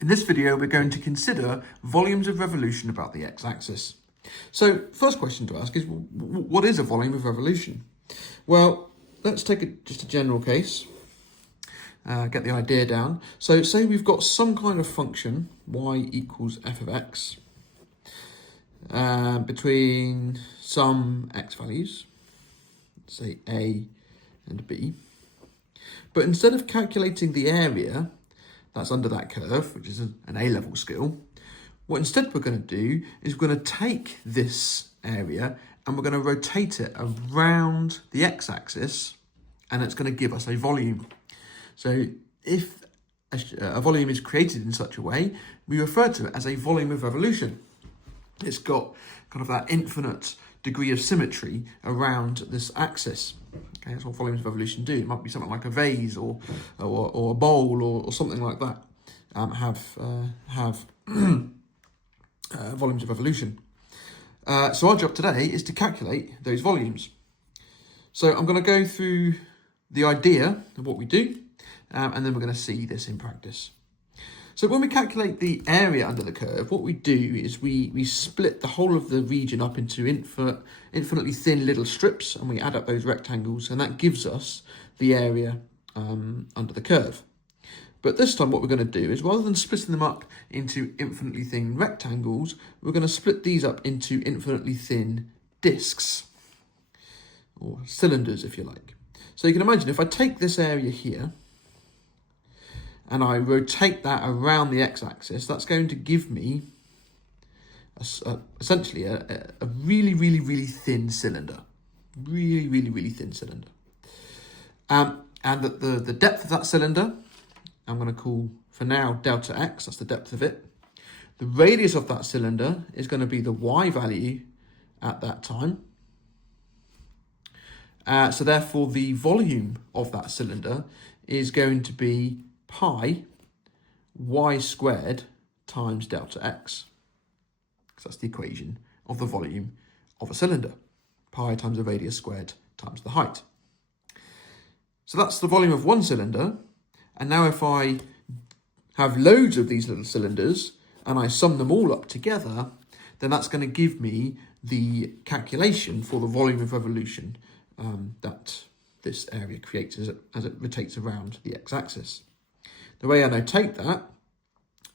In this video, we're going to consider volumes of revolution about the x-axis. So, first question to ask is, what is a volume of revolution? Well, let's take just a general case, get the idea down. So, say we've got some kind of function, y equals f of x, between some x values, say a and b. But instead of calculating the area that's under that curve, which is an A-level skill, what instead we're going to do is we're going to take this area and we're going to rotate it around the x-axis, and it's going to give us a volume. So if a volume is created in such a way, we refer to it as a volume of revolution. It's got kind of that infinite degree of symmetry around this axis. Okay, that's what volumes of revolution do. It might be something like a vase or a bowl or something like that. Have volumes of revolution. So our job today is to calculate those volumes. So I'm going to go through the idea of what we do, and then we're going to see this in practice. So when we calculate the area under the curve, what we do is we split the whole of the region up into infinitely thin little strips, and we add up those rectangles, and that gives us the area under the curve. But this time what we're going to do is, rather than splitting them up into infinitely thin rectangles, we're going to split these up into infinitely thin discs, or cylinders if you like. So you can imagine if I take this area here, and I rotate that around the x-axis, that's going to give me essentially a really thin cylinder. Really thin cylinder. And the depth of that cylinder, I'm going to call, for now, delta x, that's the depth of it. The radius of that cylinder is going to be the y value at that time. So therefore, the volume of that cylinder is going to be pi y squared times delta x. So that's the equation of the volume of a cylinder. Pi times the radius squared times the height. So that's the volume of one cylinder. And now if I have loads of these little cylinders and I sum them all up together, then that's going to give me the calculation for the volume of revolution that this area creates as it rotates around the x-axis. The way I notate that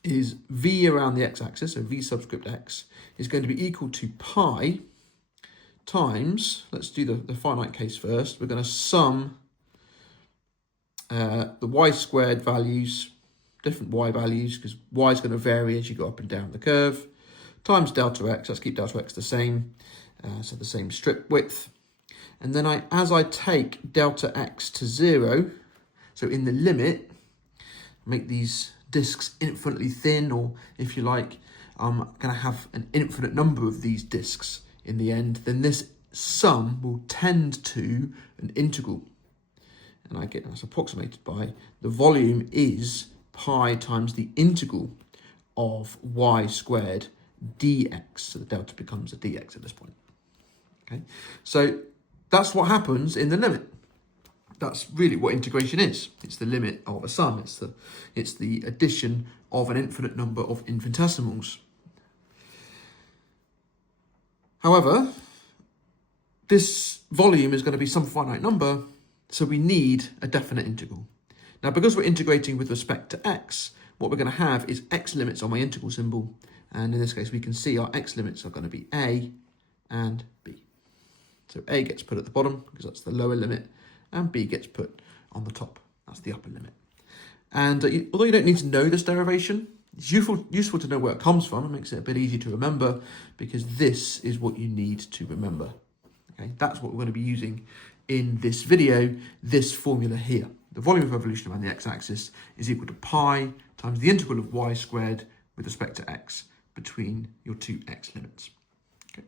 is v around the x-axis, so v subscript x, is going to be equal to pi times, let's do the finite case first, we're going to sum the y squared values, different y values, because y is going to vary as you go up and down the curve, times delta x, let's keep delta x the same, so the same strip width. And then as I take delta x to 0, so in the limit, make these discs infinitely thin, or if you like, I'm going to have an infinite number of these discs in the end, then this sum will tend to an integral. And I get that's approximated by the volume is pi times the integral of y squared dx. So the delta becomes a dx at this point. Okay, so that's what happens in the limit. That's really what integration is. It's the limit of a sum. It's the addition of an infinite number of infinitesimals. However, this volume is going to be some finite number, so we need a definite integral. Now, because we're integrating with respect to x, what we're going to have is x limits on my integral symbol. And in this case, we can see our x limits are going to be a and b. So a gets put at the bottom because that's the lower limit, and b gets put on the top. That's the upper limit. And although you don't need to know this derivation, it's useful to know where it comes from. It makes it a bit easy to remember, because this is what you need to remember. Okay, that's what we're going to be using in this video, this formula here. The volume of revolution around the x-axis is equal to pi times the integral of y squared with respect to x between your two x limits. Okay.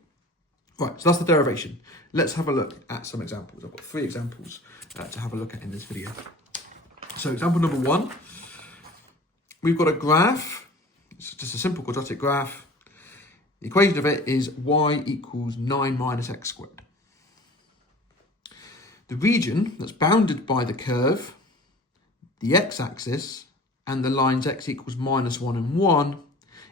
Right, so that's the derivation. Let's have a look at some examples. I've got 3 examples to have a look at in this video. So example number 1, we've got a graph. It's just a simple quadratic graph. The equation of it is y equals 9 minus x squared. The region that's bounded by the curve, the x-axis, and the lines x equals -1 and 1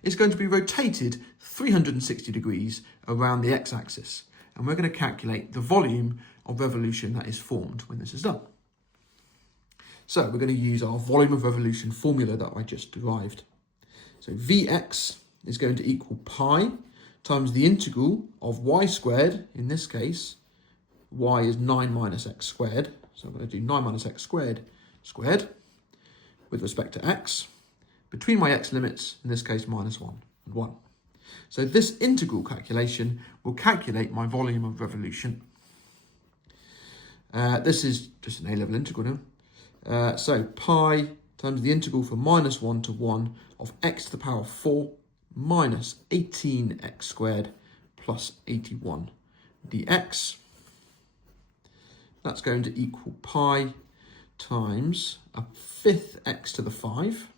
is going to be rotated 360 degrees around the x-axis. And we're going to calculate the volume of revolution that is formed when this is done. So we're going to use our volume of revolution formula that I just derived. So Vx is going to equal pi times the integral of y squared. In this case, y is 9 minus x squared. So I'm going to do 9 minus x squared with respect to x, between my x limits, in this case, -1 and 1. So this integral calculation will calculate my volume of revolution. This is just an A-level integral now. So pi times the integral from -1 to 1 of x to the power 4 minus 18x squared plus 81 dx. That's going to equal pi times a fifth x to the 5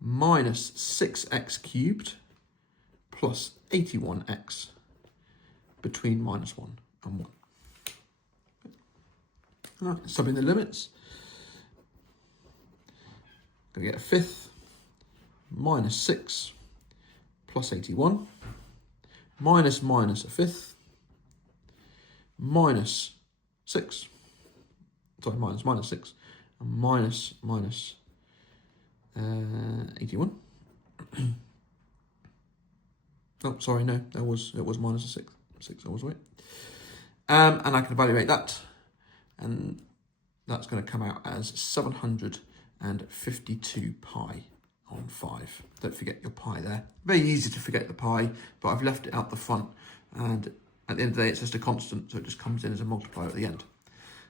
minus 6x cubed plus 81x between -1 and 1. Right, subbing the limits. Going to get a fifth minus 6 plus 81 minus a fifth minus 6. Sorry, minus 6 and minus 81. Oh, sorry, no, it was minus a 6. I was right. And I can evaluate that, and that's going to come out as 752 pi on 5. Don't forget your pi there. Very easy to forget the pi, but I've left it out the front, and at the end of the day, it's just a constant, so it just comes in as a multiplier at the end.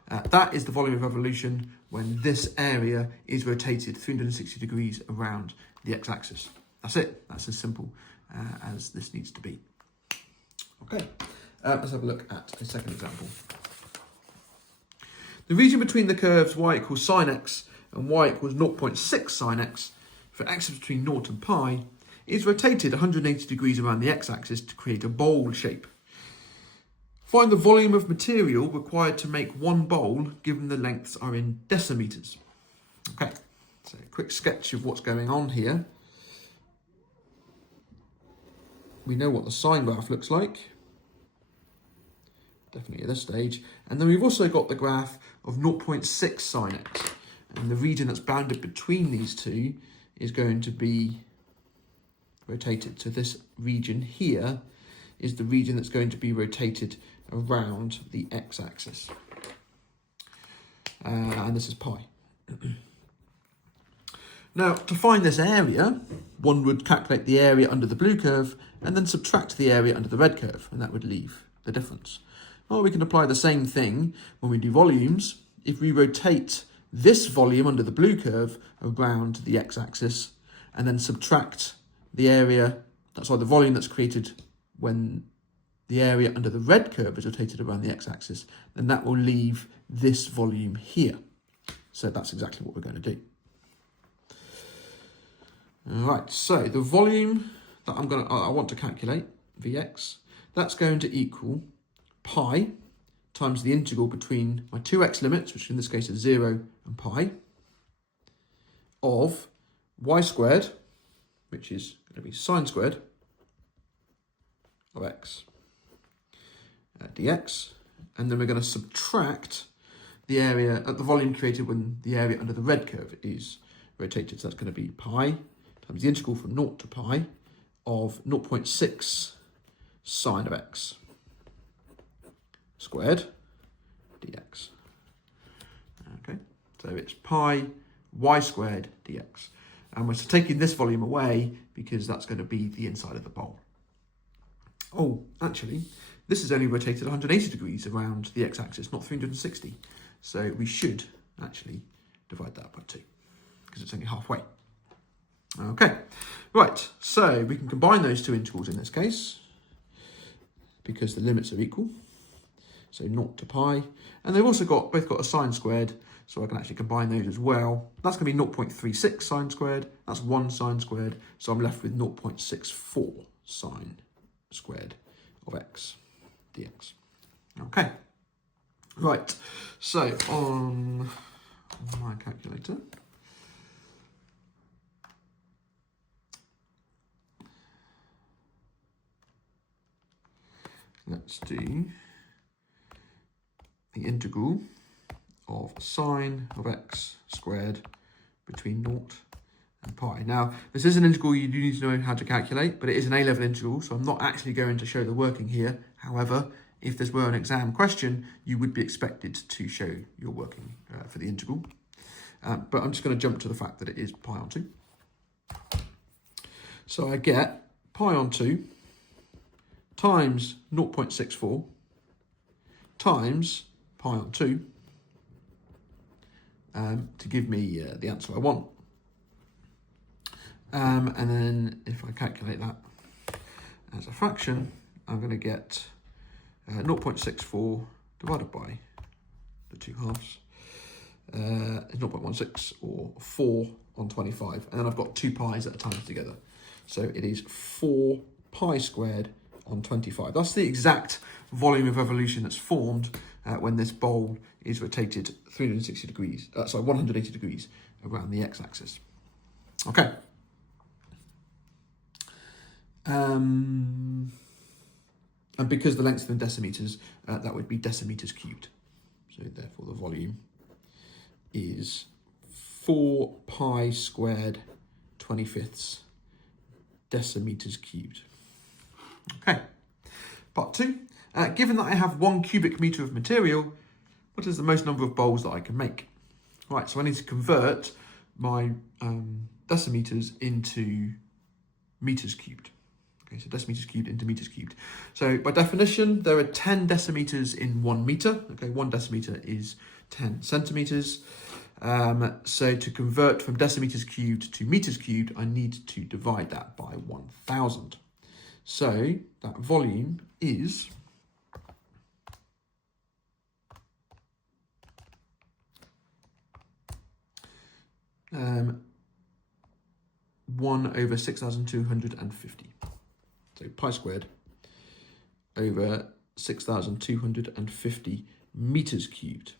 That is the volume of revolution when this area is rotated 360 degrees around the x-axis. That's it. That's as simple as this needs to be. Okay, let's have a look at a second example. The region between the curves y equals sine x and y equals 0.6 sine x for x is between 0 and pi is rotated 180 degrees around the x-axis to create a bowl shape. Find the volume of material required to make one bowl given the lengths are in decimeters. Okay, so a quick sketch of what's going on here. We know what the sine graph looks like, definitely at this stage. And then we've also got the graph of 0.6 sine x. And the region that's bounded between these two is going to be rotated. So this region here is the region that's going to be rotated around the x-axis. And this is pi. Now, to find this area, one would calculate the area under the blue curve and then subtract the area under the red curve, and that would leave the difference. Well, we can apply the same thing when we do volumes. If we rotate this volume under the blue curve around the x-axis and then subtract the area, the volume that's created when the area under the red curve is rotated around the x-axis, then that will leave this volume here. So that's exactly what we're going to do. All right, so the volume that I want to calculate, Vx, that's going to equal pi times the integral between my two x limits, which in this case is 0 and pi, of y squared, which is going to be sine squared of x dx, and then we're going to subtract the area at the volume created when the area under the red curve is rotated. So that's going to be pi times the integral from 0 to pi of 0.6 sine of x squared dx. Okay, so it's pi y squared dx. And we're taking this volume away because that's going to be the inside of the bowl. Oh, actually, this is only rotated 180 degrees around the x-axis, not 360. So we should actually divide that by 2 because it's only halfway. Okay, right, so we can combine those two integrals in this case because the limits are equal. So 0 to pi, and they've also both got a sine squared, so I can actually combine those as well. That's going to be 0.36 sine squared, that's 1 sine squared, so I'm left with 0.64 sine squared of x dx. Okay, right, so on my calculator, let's do the integral of sine of x squared between 0 and pi. Now, this is an integral you do need to know how to calculate, but it is an A-level integral, so I'm not actually going to show the working here. However, if this were an exam question, you would be expected to show your working for the integral. But I'm just going to jump to the fact that it is pi on 2. So I get pi on 2 times 0.64 times pi on 2 to give me the answer I want. And then if I calculate that as a fraction, I'm going to get 0.64 divided by the 2 halves is 0.16 or 4 on 25. And then I've got 2 pi's that are times together. So it is 4 pi squared on 25. That's the exact volume of revolution that's formed when this bowl is rotated 180 degrees around the x-axis. Okay. And because the length's in decimeters, that would be decimeters cubed. So therefore the volume is 4 pi squared 25ths decimeters cubed. Okay, part 2. Given that I have 1 cubic meter of material, what is the most number of bowls that I can make? Right, so I need to convert my decimeters into meters cubed. Okay, so decimeters cubed into meters cubed. So by definition, there are 10 decimeters in 1 meter. Okay, 1 decimeter is 10 centimeters. So to convert from decimeters cubed to meters cubed, I need to divide that by 1,000. So that volume is 1 over 6,250. So pi squared over 6,250 meters cubed.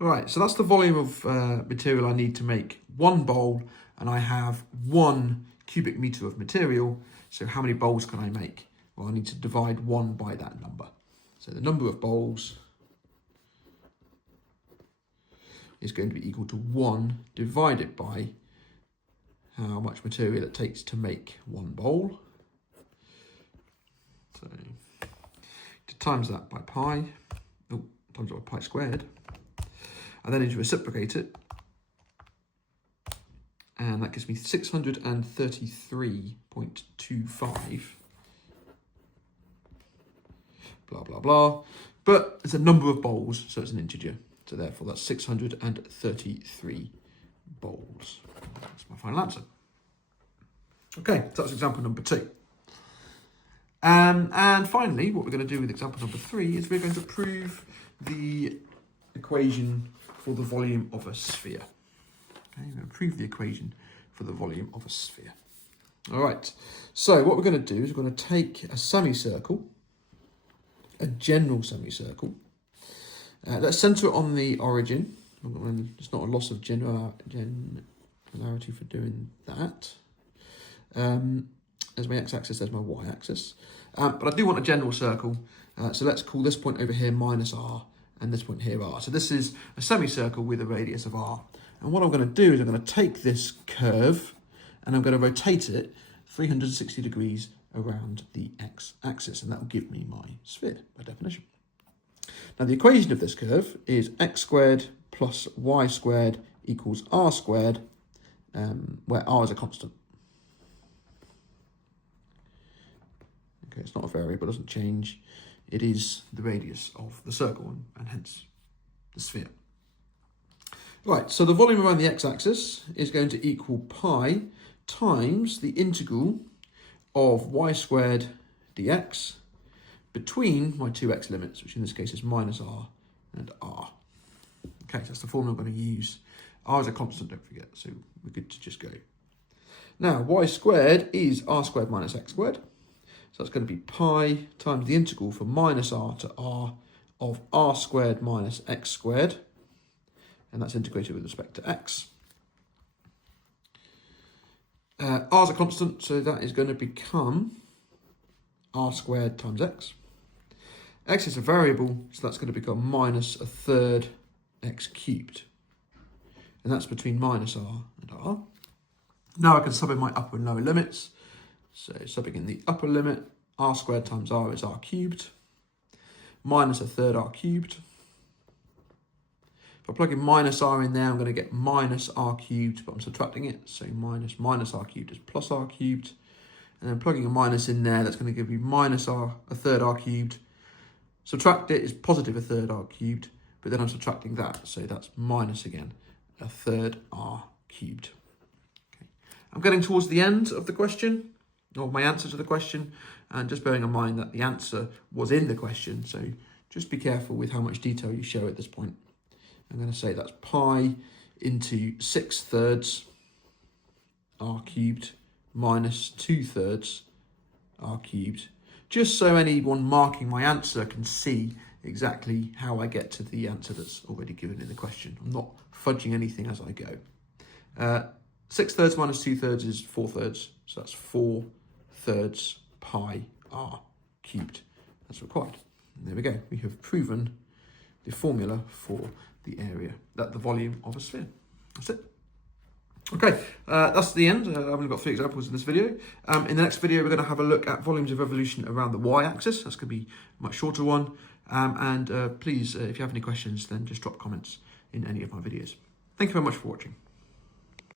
All right, so that's the volume of material I need to make 1 bowl, and I have 1 cubic meter of material. So how many bowls can I make? Well, I need to divide 1 by that number. So the number of bowls is going to be equal to 1 divided by how much material it takes to make 1 bowl. So to times that by pi, times that by pi squared. I then need to reciprocate it, and that gives me 633.25, blah, blah, blah. But it's a number of bowls, so it's an integer. So therefore, that's 633 bowls. That's my final answer. Okay, so that's example number 2. And finally, what we're going to do with example number 3 is we're going to prove the equation for the volume of a sphere. Okay, we're going to prove the equation for the volume of a sphere. All right, so what we're going to do is we're going to take a semicircle, a general semicircle. Let's centre it on the origin. It's not a loss of generality for doing that. There's my x-axis, there's my y-axis. But I do want a general circle, so let's call this point over here minus r, and this point here r. So this is a semicircle with a radius of r. And what I'm going to do is I'm going to take this curve, and I'm going to rotate it 360 degrees around the x-axis, and that will give me my sphere, by definition. Now, the equation of this curve is x squared plus y squared equals r squared, where r is a constant. Okay, it's not a variable, it doesn't change. It is the radius of the circle, and hence the sphere. Right, so the volume around the x-axis is going to equal pi times the integral of y squared dx between my 2x limits, which in this case is minus r and r. Okay, so that's the formula I'm going to use. R is a constant, don't forget, so we're good to just go. Now, y squared is r squared minus x squared. So that's going to be pi times the integral from minus r to r of r squared minus x squared. And that's integrated with respect to x. R is a constant, so that is going to become r squared times x. X is a variable, so that's going to become minus a third x cubed. And that's between minus r and r. Now I can sub in my upper and lower limits. So subbing in the upper limit, r squared times r is r cubed, minus a third r cubed. If I plug in minus r in there, I'm going to get minus r cubed, but I'm subtracting it. So minus r cubed is plus r cubed. And then plugging a minus in there, that's going to give you minus a third r cubed. Subtract it is positive a third r cubed, but then I'm subtracting that. So that's minus again, a third r cubed. Okay. I'm getting towards the end of the question, or my answer to the question, and just bearing in mind that the answer was in the question. So just be careful with how much detail you show at this point. I'm going to say that's pi into 6/3 r cubed minus 2/3 r cubed, just so anyone marking my answer can see exactly how I get to the answer that's already given in the question. I'm not fudging anything as I go. 6/3 minus 2/3 is 4/3, so that's 4/3 pi r cubed. That's required. And there we go. We have proven the formula for the area, the volume of a sphere. That's it. Okay, that's the end. I've only got 3 examples in this video. In the next video, we're going to have a look at volumes of revolution around the y-axis. That's going to be a much shorter one. Please, if you have any questions, then just drop comments in any of my videos. Thank you very much for watching.